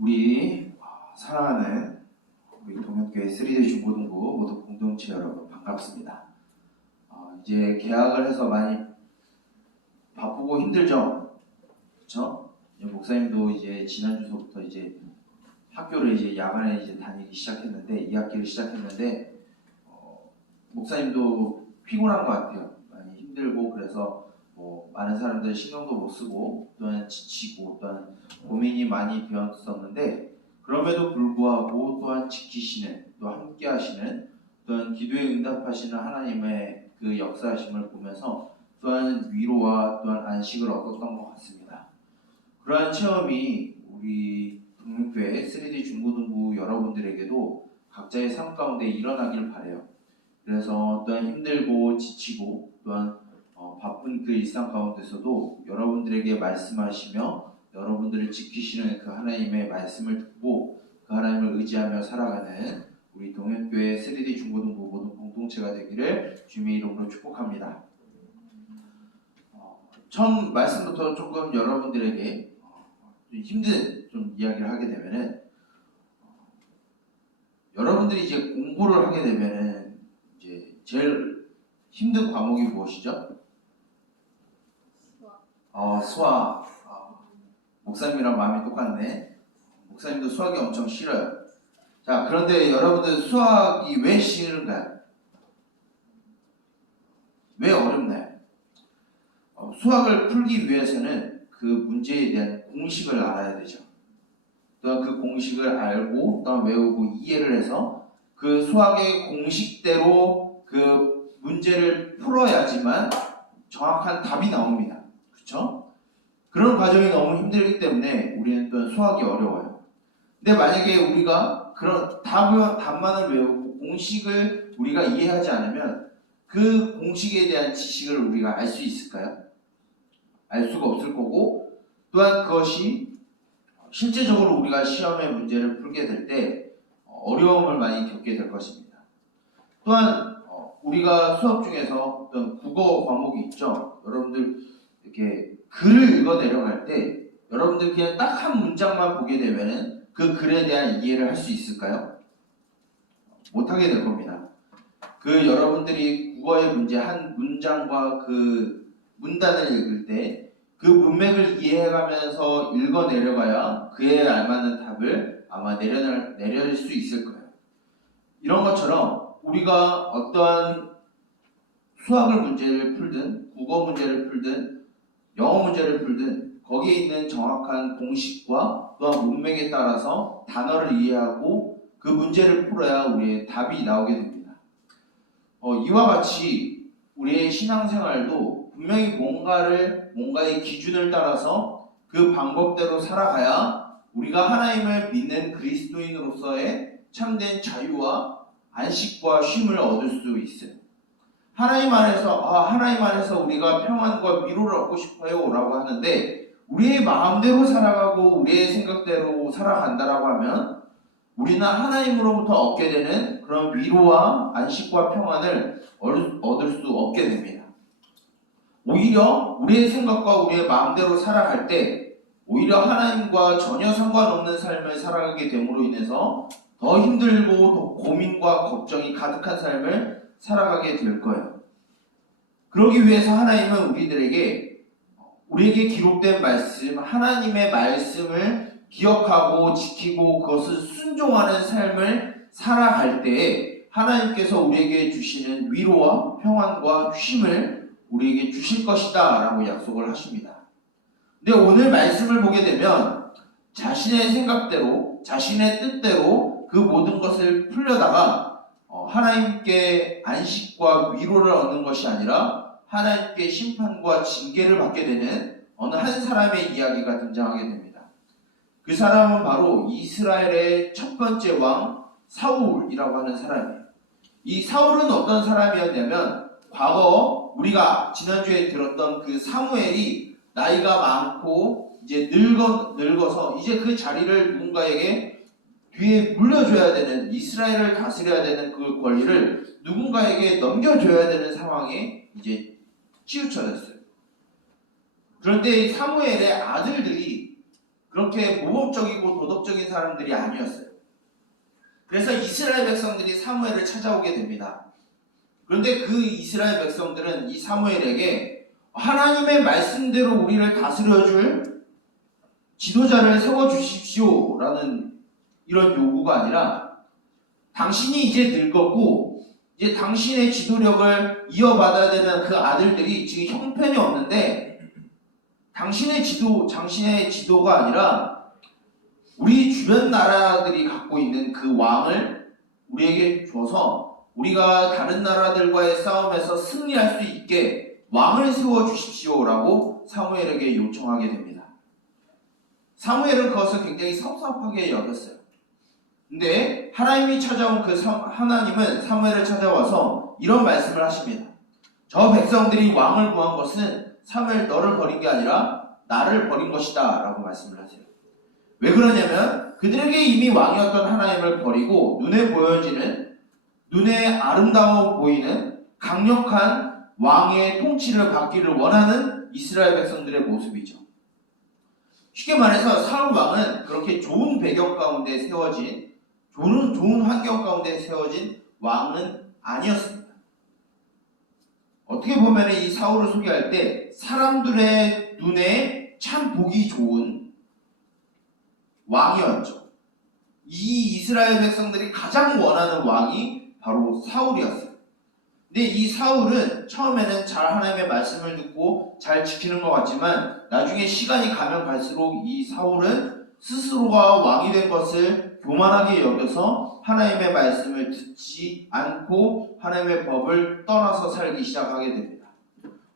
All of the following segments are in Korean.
우리 사랑하는 우리 동현교회 3D 중고등부 모두 공동체 여러분 반갑습니다. 이제 개학을 해서 많이 바쁘고 힘들죠, 그렇죠? 목사님도 이제 지난주부터 이제 학교를 이제 야간에 이제 다니기 시작했는데 2학기를 시작했는데 목사님도 피곤한 것 같아요. 많이 힘들고 그래서 많은 사람들 신경도 못 쓰고 또한 지치고 또한 고민이 많이 되었었는데 그럼에도 불구하고 또한 지키시는 또 함께 하시는 또한 기도에 응답하시는 하나님의 그 역사하심을 보면서 또한 위로와 또한 안식을 얻었던 것 같습니다. 그러한 체험이 우리 동문교회 3D 중고등부 여러분들에게도 각자의 삶 가운데 일어나길 바라요. 그래서 또한 힘들고 지치고 또한 바쁜 그 일상 가운데서도 여러분들에게 말씀하시며 여러분들을 지키시는 그 하나님의 말씀을 듣고 그 하나님을 의지하며 살아가는 우리 동현교회 3D 중고등부 모든 공동체가 되기를 주님의 이름으로 축복합니다. 처음 말씀부터 조금 여러분들에게 힘든 좀 이야기를 하게 되면은 여러분들이 이제 공부를 하게 되면은 이제 제일 힘든 과목이 무엇이죠? 수학. 목사님이랑 마음이 똑같네. 목사님도 수학이 엄청 싫어요. 자, 그런데 여러분들 수학이 왜 싫은가요? 왜 어렵나요? 수학을 풀기 위해서는 그 문제에 대한 공식을 알아야 되죠. 또한 그 공식을 알고 또한 외우고 이해를 해서 그 수학의 공식대로 그 문제를 풀어야지만 정확한 답이 나옵니다. 그렇죠? 그런 과정이 너무 힘들기 때문에 우리는 또 수학이 어려워요. 근데 만약에 우리가 그런 답만을 외우고 공식을 우리가 이해하지 않으면 그 공식에 대한 지식을 우리가 알 수 있을까요? 알 수가 없을 거고 또한 그것이 실제적으로 우리가 시험의 문제를 풀게 될 때 어려움을 많이 겪게 될 것입니다. 또한 우리가 수업 중에서 어떤 국어 과목이 있죠. 여러분들 이렇게 글을 읽어 내려갈 때 여러분들 그냥 딱 한 문장만 보게 되면은 그 글에 대한 이해를 할 수 있을까요? 못하게 될 겁니다. 그 여러분들이 국어의 문제 한 문장과 그 문단을 읽을 때 그 문맥을 이해해가면서 읽어 내려가야 그에 알맞는 답을 아마 내릴 수 있을 거예요. 이런 것처럼 우리가 어떠한 수학을 문제를 풀든 국어 문제를 풀든 영어 문제를 풀든 거기에 있는 정확한 공식과 또한 문맥에 따라서 단어를 이해하고 그 문제를 풀어야 우리의 답이 나오게 됩니다. 이와 같이 우리의 신앙생활도 분명히 뭔가의 기준을 따라서 그 방법대로 살아가야 우리가 하나님을 믿는 그리스도인으로서의 참된 자유와 안식과 쉼을 얻을 수 있어요. 하나님 안에서 우리가 평안과 위로를 얻고 싶어요 라고 하는데 우리의 마음대로 살아가고 우리의 생각대로 살아간다라고 하면 우리는 하나님으로부터 얻게 되는 그런 위로와 안식과 평안을 얻을 수 없게 됩니다. 오히려 우리의 생각과 우리의 마음대로 살아갈 때 오히려 하나님과 전혀 상관없는 삶을 살아가게 됨으로 인해서 더 힘들고 더 고민과 걱정이 가득한 삶을 살아가게 될 거예요. 그러기 위해서 하나님은 우리에게 기록된 말씀, 하나님의 말씀을 기억하고 지키고 그것을 순종하는 삶을 살아갈 때에 하나님께서 우리에게 주시는 위로와 평안과 쉼을 우리에게 주실 것이다 라고 약속을 하십니다. 근데 오늘 말씀을 보게 되면 자신의 생각대로 자신의 뜻대로 그 모든 것을 풀려다가 하나님께 안식과 위로를 얻는 것이 아니라 하나님께 심판과 징계를 받게 되는 어느 한 사람의 이야기가 등장하게 됩니다. 그 사람은 바로 이스라엘의 첫 번째 왕 사울이라고 하는 사람이에요. 이 사울은 어떤 사람이었냐면 과거 우리가 지난주에 들었던 그 사무엘이 나이가 많고 이제 늙어서 이제 그 자리를 누군가에게 뒤에 물려줘야 되는 이스라엘을 다스려야 되는 그 권리를 누군가에게 넘겨줘야 되는 상황에 이제 치우쳐졌어요. 그런데 사무엘의 아들들이 그렇게 모범적이고 도덕적인 사람들이 아니었어요. 그래서 이스라엘 백성들이 사무엘을 찾아오게 됩니다. 그런데 그 이스라엘 백성들은 이 사무엘에게 하나님의 말씀대로 우리를 다스려줄 지도자를 세워주십시오 라는 이런 요구가 아니라, 당신이 이제 늙었고 이제 당신의 지도력을 이어받아야 되는 그 아들들이 지금 형편이 없는데, 당신의 지도가 아니라 우리 주변 나라들이 갖고 있는 그 왕을 우리에게 줘서 우리가 다른 나라들과의 싸움에서 승리할 수 있게 왕을 세워주십시오 라고 사무엘에게 요청하게 됩니다. 사무엘은 그것을 굉장히 섭섭하게 여겼어요. 근데 하나님이 찾아온 하나님은 사무엘을 찾아와서 이런 말씀을 하십니다. 저 백성들이 왕을 구한 것은 사무엘 너를 버린 게 아니라 나를 버린 것이다 라고 말씀을 하세요. 왜 그러냐면 그들에게 이미 왕이었던 하나님을 버리고 눈에 아름다워 보이는 강력한 왕의 통치를 받기를 원하는 이스라엘 백성들의 모습이죠. 쉽게 말해서 사울 왕은 그렇게 좋은 배경 가운데 세워진, 좋은 환경 가운데 세워진 왕은 아니었습니다. 어떻게 보면 이 사울을 소개할 때 사람들의 눈에 참 보기 좋은 왕이었죠. 이 이스라엘 백성들이 가장 원하는 왕이 바로 사울이었어요. 근데 이 사울은 처음에는 잘 하나님의 말씀을 듣고 잘 지키는 것 같지만 나중에 시간이 가면 갈수록 이 사울은 스스로가 왕이 된 것을 교만하게 여겨서 하나님의 말씀을 듣지 않고 하나님의 법을 떠나서 살기 시작하게 됩니다.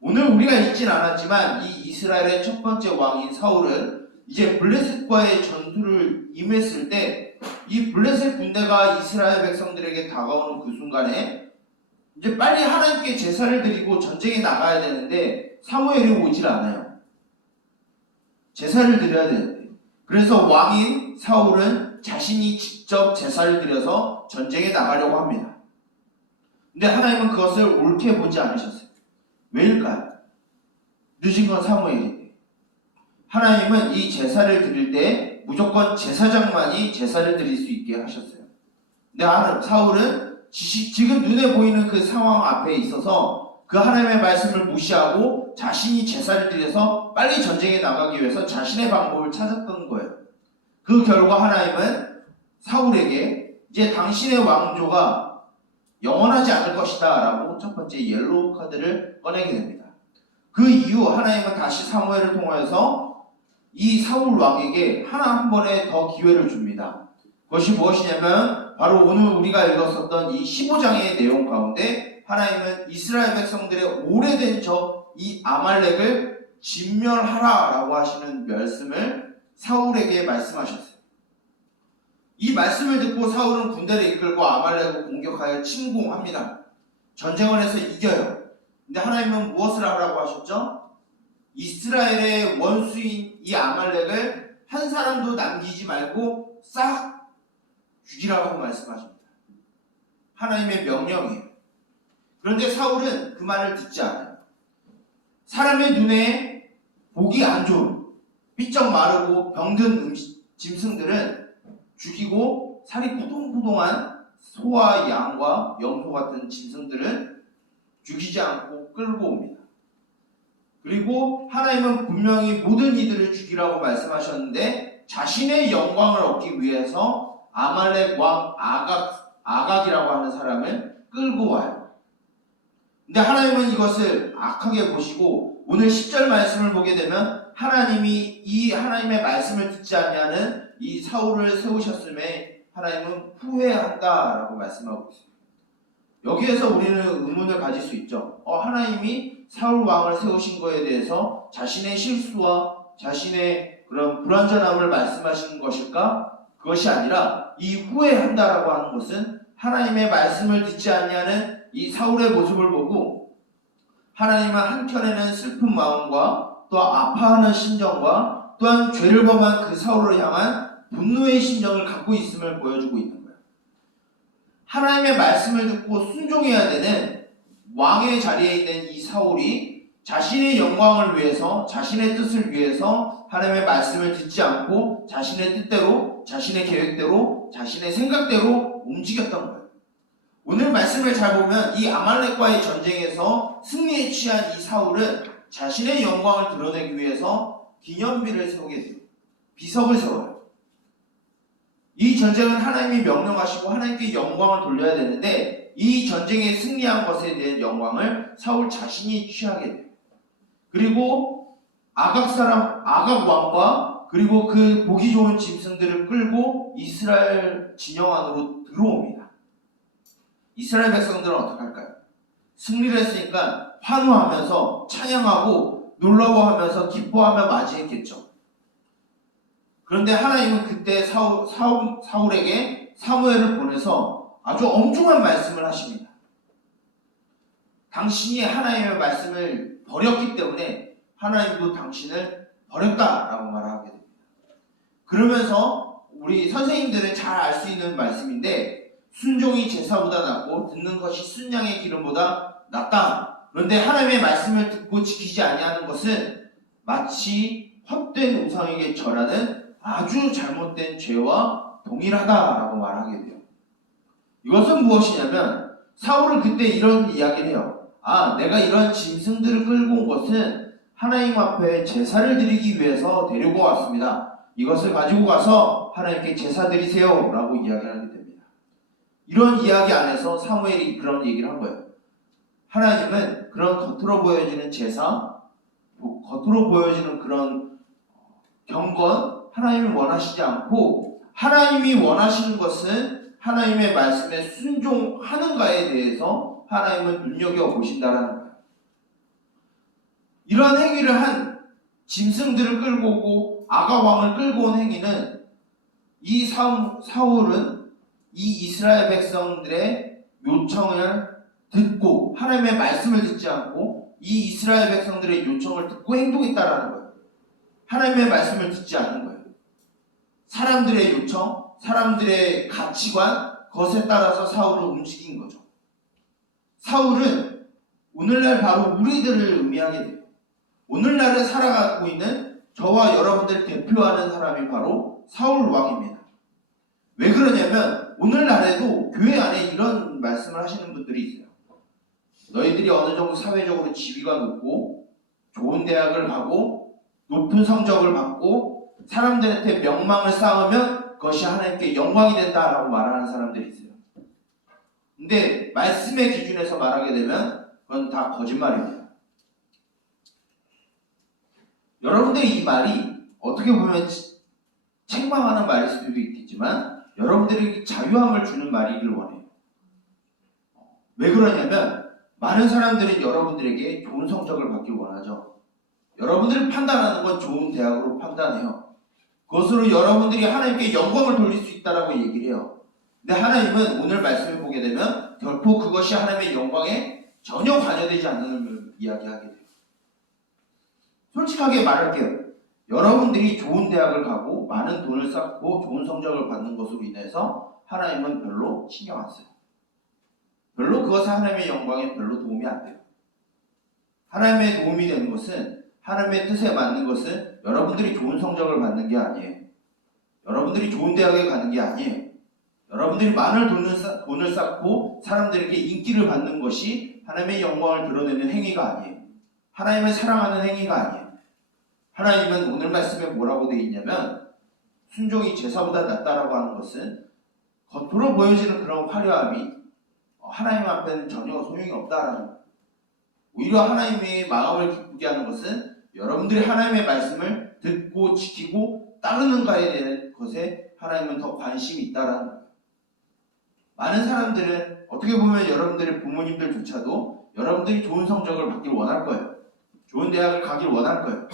오늘 우리가 읽진 않았지만 이 이스라엘의 첫 번째 왕인 사울은 이제 블레셋과의 전투를 임했을 때 이 블레셋 군대가 이스라엘 백성들에게 다가오는 그 순간에 이제 빨리 하나님께 제사를 드리고 전쟁에 나가야 되는데 사무엘이 오질 않아요. 제사를 드려야 되는데. 그래서 왕인 사울은 자신이 직접 제사를 드려서 전쟁에 나가려고 합니다. 근데 하나님은 그것을 옳게 보지 않으셨어요. 왜일까요? 늦은 건 사무엘인데. 하나님은 이 제사를 드릴 때 무조건 제사장만이 제사를 드릴 수 있게 하셨어요. 근데 사울은 지금 눈에 보이는 그 상황 앞에 있어서 그 하나님의 말씀을 무시하고 자신이 제사를 드려서 빨리 전쟁에 나가기 위해서 자신의 방법을 찾았던 거예요. 그 결과 하나님은 사울에게 이제 당신의 왕조가 영원하지 않을 것이다 라고 첫 번째 옐로우 카드를 꺼내게 됩니다. 그 이후 하나님은 다시 사무엘을 통해서 이 사울 왕에게 한 번에 더 기회를 줍니다. 그것이 무엇이냐면 바로 오늘 우리가 읽었었던 이 15장의 내용 가운데 하나님은 이스라엘 백성들의 오래된 이 아말렉을 진멸하라 라고 하시는 말씀을 사울에게 말씀하셨어요. 이 말씀을 듣고 사울은 군대를 이끌고 아말렉을 공격하여 침공합니다. 전쟁을 해서 이겨요. 근데 하나님은 무엇을 하라고 하셨죠? 이스라엘의 원수인 이 아말렉을 한 사람도 남기지 말고 싹 죽이라고 말씀하십니다. 하나님의 명령이에요. 그런데 사울은 그 말을 듣지 않아요. 사람의 눈에 보기 안 좋은 삐쩍 마르고 병든 짐승들은 죽이고 살이 푸동푸동한 소와 양과 염소 같은 짐승들은 죽이지 않고 끌고 옵니다. 그리고 하나님은 분명히 모든 이들을 죽이라고 말씀하셨는데 자신의 영광을 얻기 위해서 아말렉 왕 아각이라고 하는 사람을 끌고 와요. 근데 하나님은 이것을 악하게 보시고 오늘 10절 말씀을 보게 되면 하나님이 이 하나님의 말씀을 듣지 않냐는 이 사울을 세우셨음에 하나님은 후회한다라고 말씀하고 있습니다. 여기에서 우리는 의문을 가질 수 있죠. 하나님이 사울 왕을 세우신 거에 대해서 자신의 실수와 자신의 그런 불완전함을 말씀하시는 것일까? 그것이 아니라 이 후회한다라고 하는 것은 하나님의 말씀을 듣지 않냐는 이 사울의 모습을 보고 하나님은 한켠에는 슬픈 마음과 또 아파하는 심정과 또한 죄를 범한 그 사울을 향한 분노의 심정을 갖고 있음을 보여주고 있는 거예요. 하나님의 말씀을 듣고 순종해야 되는 왕의 자리에 있는 이 사울이 자신의 영광을 위해서 자신의 뜻을 위해서 하나님의 말씀을 듣지 않고 자신의 뜻대로, 자신의 계획대로, 자신의 생각대로 움직였던 거예요. 오늘 말씀을 잘 보면 이 아말렉과의 전쟁에서 승리에 취한 이 사울은 자신의 영광을 드러내기 위해서 기념비를 세우게 돼요. 비석을 세워요. 이 전쟁은 하나님이 명령하시고 하나님께 영광을 돌려야 되는데 이 전쟁에 승리한 것에 대한 영광을 사울 자신이 취하게 돼요. 그리고 아각 왕과 그리고 그 보기 좋은 짐승들을 끌고 이스라엘 진영 안으로 들어옵니다. 이스라엘 백성들은 어떻게 할까요? 승리를 했으니까 환호하면서 찬양하고 놀라워하면서 기뻐하며 맞이했겠죠. 그런데 하나님은 그때 사울에게 사무엘을 보내서 아주 엄중한 말씀을 하십니다. 당신이 하나님의 말씀을 버렸기 때문에 하나님도 당신을 버렸다라고 말하게 됩니다. 그러면서 우리 선생님들은 잘 알 수 있는 말씀인데 순종이 제사보다 낫고 듣는 것이 순양의 기름보다 낫다. 그런데 하나님의 말씀을 듣고 지키지 아니하는 것은 마치 헛된 우상에게 절하는 아주 잘못된 죄와 동일하다라고 말하게 돼요. 이것은 무엇이냐면 사울은 그때 이런 이야기를 해요. 내가 이런 짐승들을 끌고 온 것은 하나님 앞에 제사를 드리기 위해서 데리고 왔습니다. 이것을 가지고 가서 하나님께 제사 드리세요 라고 이야기를 하게 됩니다. 이런 이야기 안에서 사무엘이 그런 얘기를 한 거예요. 하나님은 그런 겉으로 보여지는 제사, 겉으로 보여지는 그런 경건, 하나님이 원하시지 않고 하나님이 원하시는 것은 하나님의 말씀에 순종하는가에 대해서 하나님은 눈여겨보신다라는 거예요. 이러한 행위를 한 짐승들을 끌고 오고 아가왕을 끌고 온 행위는 이 사울은 이 이스라엘 백성들의 요청을 듣고 하나님의 말씀을 듣지 않고 이 이스라엘 백성들의 요청을 듣고 행동했다라는 거예요. 하나님의 말씀을 듣지 않는 거예요. 사람들의 요청, 사람들의 가치관, 그것에 따라서 사울을 움직인 거죠. 사울은 오늘날 바로 우리들을 의미하게 돼요. 오늘날을 살아가고 있는 저와 여러분들 대표하는 사람이 바로 사울 왕입니다. 왜 그러냐면 오늘날에도 교회 안에 이런 말씀을 하시는 분들이 있어요. 너희들이 어느 정도 사회적으로 지위가 높고 좋은 대학을 가고 높은 성적을 받고 사람들한테 명망을 쌓으면 그것이 하나님께 영광이 된다라고 말하는 사람들이 있어요. 근데 말씀의 기준에서 말하게 되면 그건 다 거짓말입니다. 여러분들이 이 말이 어떻게 보면 책망하는 말일 수도 있겠지만 여러분들에게 자유함을 주는 말이길 원해요. 왜 그러냐면 많은 사람들은 여러분들에게 좋은 성적을 받길 원하죠. 여러분들을 판단하는 건 좋은 대학으로 판단해요. 그것으로 여러분들이 하나님께 영광을 돌릴 수 있다라고 얘기를 해요. 근데 하나님은 오늘 말씀을 보게 되면 결코 그것이 하나님의 영광에 전혀 관여되지 않는 걸 이야기하게 돼요. 솔직하게 말할게요. 여러분들이 좋은 대학을 가고 많은 돈을 쌓고 좋은 성적을 받는 것으로 인해서 하나님은 별로 신경 안 써요. 별로 그것은 하나님의 영광에 별로 도움이 안 돼요. 하나님의 도움이 되는 것은 하나님의 뜻에 맞는 것은 여러분들이 좋은 성적을 받는 게 아니에요. 여러분들이 좋은 대학에 가는 게 아니에요. 여러분들이 많은 돈을 쌓고 사람들에게 인기를 받는 것이 하나님의 영광을 드러내는 행위가 아니에요. 하나님을 사랑하는 행위가 아니에요. 하나님은 오늘 말씀에 뭐라고 되어 있냐면 순종이 제사보다 낫다라고 하는 것은 겉으로 보여지는 그런 화려함이 하나님 앞에는 전혀 소용이 없다라는 거예요. 오히려 하나님의 마음을 기쁘게 하는 것은 여러분들이 하나님의 말씀을 듣고 지키고 따르는가에 대한 것에 하나님은 더 관심이 있다라는 거예요. 많은 사람들은 어떻게 보면 여러분들의 부모님들조차도 여러분들이 좋은 성적을 받길 원할 거예요. 좋은 대학을 가길 원할 거예요.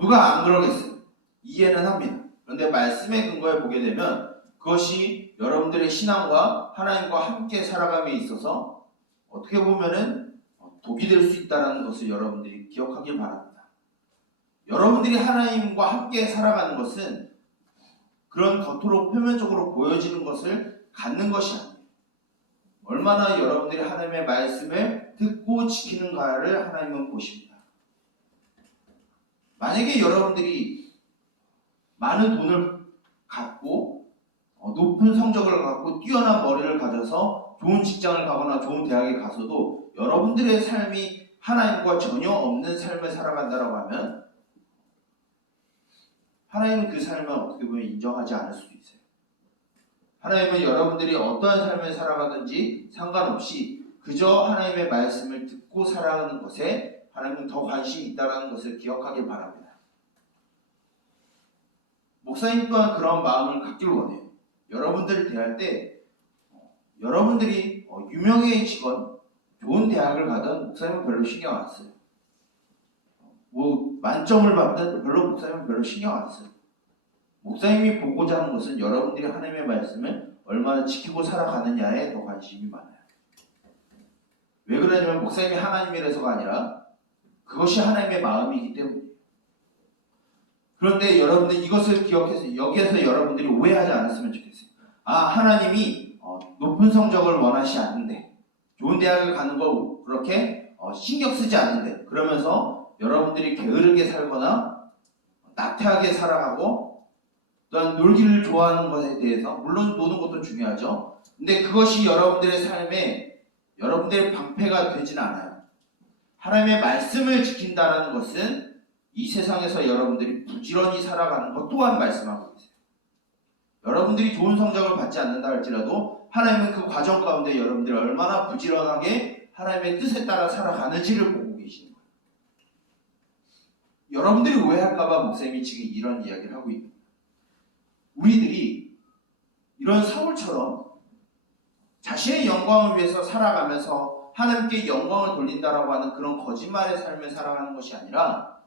누가 안 그러겠어요. 이해는 합니다. 그런데 말씀의 근거에 보게 되면 그것이 여러분들의 신앙과 하나님과 함께 살아감에 있어서 어떻게 보면은 독이 될 수 있다는 것을 여러분들이 기억하길 바랍니다. 여러분들이 하나님과 함께 살아가는 것은 그런 겉으로 표면적으로 보여지는 것을 갖는 것이 아니에요. 얼마나 여러분들이 하나님의 말씀을 듣고 지키는가를 하나님은 보십니다. 만약에 여러분들이 많은 돈을 갖고 높은 성적을 갖고 뛰어난 머리를 가져서 좋은 직장을 가거나 좋은 대학에 가서도 여러분들의 삶이 하나님과 전혀 없는 삶을 살아간다고 하면 하나님은 그 삶을 어떻게 보면 인정하지 않을 수도 있어요. 하나님은 여러분들이 어떠한 삶을 살아가든지 상관없이 그저 하나님의 말씀을 듣고 살아가는 것에 하나님은 더 관심이 있다는 것을 기억하길 바랍니다. 목사님 또한 그런 마음을 갖길 원해요. 여러분들을 대할 때 여러분들이 유명해지건 좋은 대학을 가든 목사님은 별로 신경 안 써요. 만점을 받든 별로 목사님은 별로 신경 안 써요. 목사님이 보고자 하는 것은 여러분들이 하나님의 말씀을 얼마나 지키고 살아가느냐에 더 관심이 많아요. 왜 그러냐면 목사님이 하나님이라서가 아니라 그것이 하나님의 마음이기 때문이에요. 그런데 여러분들 이것을 기억해서 여기에서 여러분들이 오해하지 않았으면 좋겠어요. 하나님이 높은 성적을 원하시 않는데 좋은 대학을 가는 거 그렇게 신경 쓰지 않는데 그러면서 여러분들이 게으르게 살거나 나태하게 살아가고 또한 놀기를 좋아하는 것에 대해서 물론 노는 것도 중요하죠. 근데 그것이 여러분들의 삶에 여러분들의 방패가 되진 않아요. 하나님의 말씀을 지킨다는 것은 이 세상에서 여러분들이 부지런히 살아가는 것 또한 말씀하고 계세요. 여러분들이 좋은 성적을 받지 않는다 할지라도 하나님은 그 과정 가운데 여러분들이 얼마나 부지런하게 하나님의 뜻에 따라 살아가는지를 보고 계시는 거예요. 여러분들이 오해할까봐 목사님이 지금 이런 이야기를 하고 있는 거예요. 우리들이 이런 사울처럼 자신의 영광을 위해서 살아가면서 하나님께 영광을 돌린다라고 하는 그런 거짓말의 삶을 살아가는 것이 아니라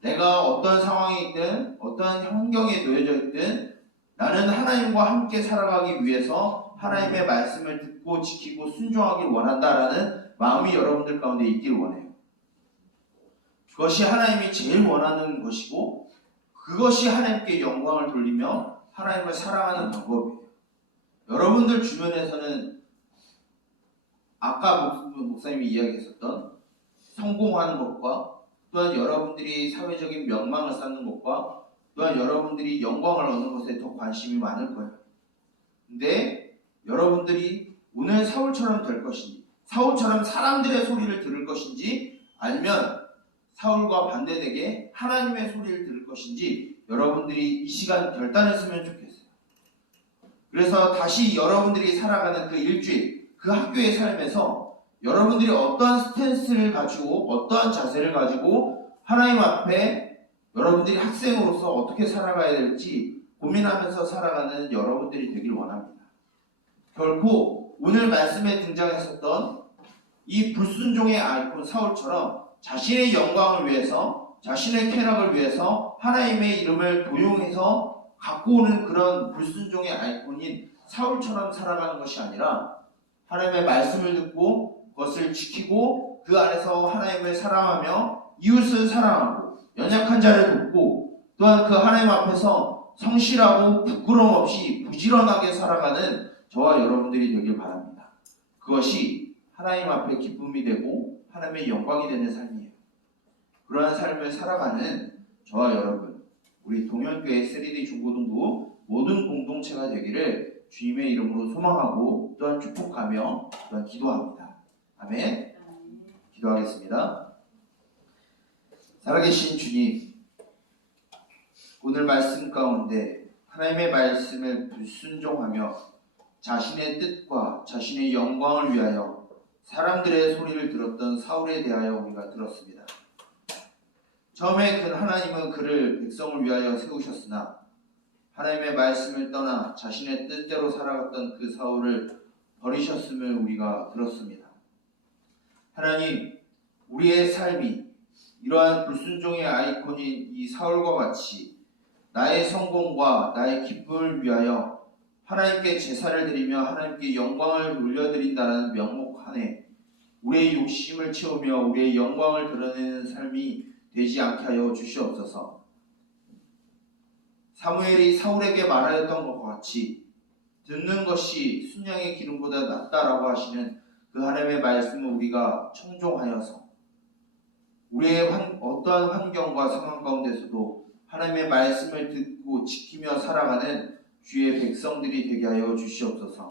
내가 어떤 상황에 있든 어떤 환경에 놓여져 있든 나는 하나님과 함께 살아가기 위해서 하나님의 말씀을 듣고 지키고 순종하길 원한다라는 마음이 여러분들 가운데 있길 원해요. 그것이 하나님이 제일 원하는 것이고 그것이 하나님께 영광을 돌리며 하나님을 사랑하는 방법이에요. 여러분들 주변에서는 아까 목사님이 이야기했었던 성공하는 것과 또한 여러분들이 사회적인 명망을 쌓는 것과 또한 여러분들이 영광을 얻는 것에 더 관심이 많을 거예요. 근데 여러분들이 오늘 사울처럼 될 것인지 사울처럼 사람들의 소리를 들을 것인지 아니면 사울과 반대되게 하나님의 소리를 들을 것인지 여러분들이 이 시간 결단했으면 좋겠어요. 그래서 다시 여러분들이 살아가는 그 일주일 그 학교의 삶에서 여러분들이 어떠한 스탠스를 가지고 어떠한 자세를 가지고 하나님 앞에 여러분들이 학생으로서 어떻게 살아가야 될지 고민하면서 살아가는 여러분들이 되길 원합니다. 결코 오늘 말씀에 등장했었던 이 불순종의 아이콘 사울처럼 자신의 영광을 위해서 자신의 쾌락을 위해서 하나님의 이름을 도용해서 갖고 오는 그런 불순종의 아이콘인 사울처럼 살아가는 것이 아니라 하나님의 말씀을 듣고 그것을 지키고 그 안에서 하나님을 사랑하며 이웃을 사랑하고 연약한 자를 돕고 또한 그 하나님 앞에서 성실하고 부끄러움 없이 부지런하게 살아가는 저와 여러분들이 되길 바랍니다. 그것이 하나님 앞에 기쁨이 되고 하나님의 영광이 되는 삶이에요. 그러한 삶을 살아가는 저와 여러분, 우리 동현교회 3D 중고등부 모든 공동체가 되기를 주님의 이름으로 소망하고 또한 축복하며 또한 기도합니다. 아멘. 기도하겠습니다. 살아계신 주님, 오늘 말씀 가운데 하나님의 말씀을 불순종하며 자신의 뜻과 자신의 영광을 위하여 사람들의 소리를 들었던 사울에 대하여 우리가 들었습니다. 처음에 하나님은 그를 백성을 위하여 세우셨으나 하나님의 말씀을 떠나 자신의 뜻대로 살아갔던 그 사울을 버리셨음을 우리가 들었습니다. 하나님, 우리의 삶이 이러한 불순종의 아이콘인 이 사울과 같이 나의 성공과 나의 기쁨을 위하여 하나님께 제사를 드리며 하나님께 영광을 돌려드린다는 명목 안에 우리의 욕심을 채우며 우리의 영광을 드러내는 삶이 되지 않게 하여 주시옵소서. 사무엘이 사울에게 말하였던 것과 같이 듣는 것이 순양의 기름보다 낫다라고 하시는 그 하나님의 말씀을 우리가 청종하여서 우리의 어떠한 환경과 상황 가운데서도 하나님의 말씀을 듣고 지키며 살아가는 주의 백성들이 되게 하여 주시옵소서.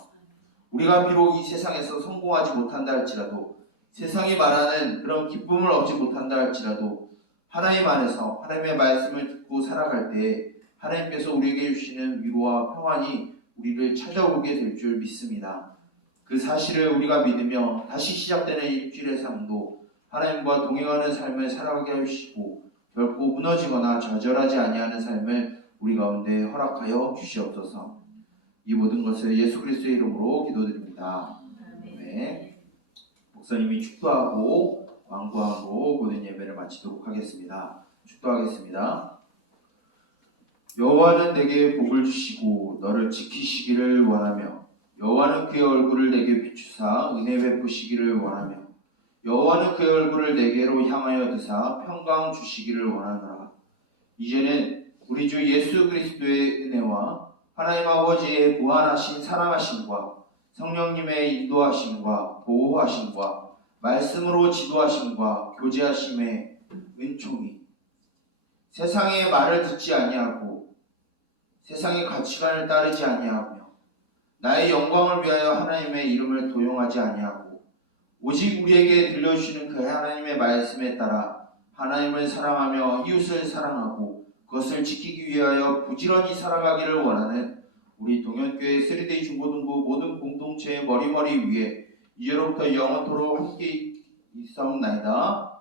우리가 비록 이 세상에서 성공하지 못한다 할지라도, 세상이 말하는 그런 기쁨을 얻지 못한다 할지라도, 하나님 안에서 하나님의 말씀을 듣고 살아갈 때에 하나님께서 우리에게 주시는 위로와 평안이 우리를 찾아오게 될 줄 믿습니다. 그 사실을 우리가 믿으며 다시 시작되는 일주일의 삶도 하나님과 동행하는 삶을 살아가게 하시고 결코 무너지거나 좌절하지 아니하는 삶을 우리 가운데 허락하여 주시옵소서. 이 모든 것을 예수 그리스도의 이름으로 기도드립니다. 네. 목사님이 축도하고 광고하고 모든 예배를 마치도록 하겠습니다. 축도하겠습니다. 여호와는 내게 복을 주시고 너를 지키시기를 원하며, 여호와는 그의 얼굴을 내게 비추사 은혜 베푸시기를 원하며, 여호와는 그의 얼굴을 내게로 향하여 드사 평강 주시기를 원하노라. 이제는 우리 주 예수 그리스도의 은혜와 하나님 아버지의 무한하신 사랑하심과 성령님의 인도하심과 보호하심과 말씀으로 지도하심과 교제하심의 은총이 세상의 말을 듣지 아니하고 세상의 가치관을 따르지 아니하며 나의 영광을 위하여 하나님의 이름을 도용하지 아니하고 오직 우리에게 들려주시는 그 하나님의 말씀에 따라 하나님을 사랑하며 이웃을 사랑하고 그것을 지키기 위하여 부지런히 살아가기를 원하는 우리 동현교회 3데이 중고등부 모든 공동체의 머리머리 위에 이제로부터 영원토록 함께 있사옵나이다.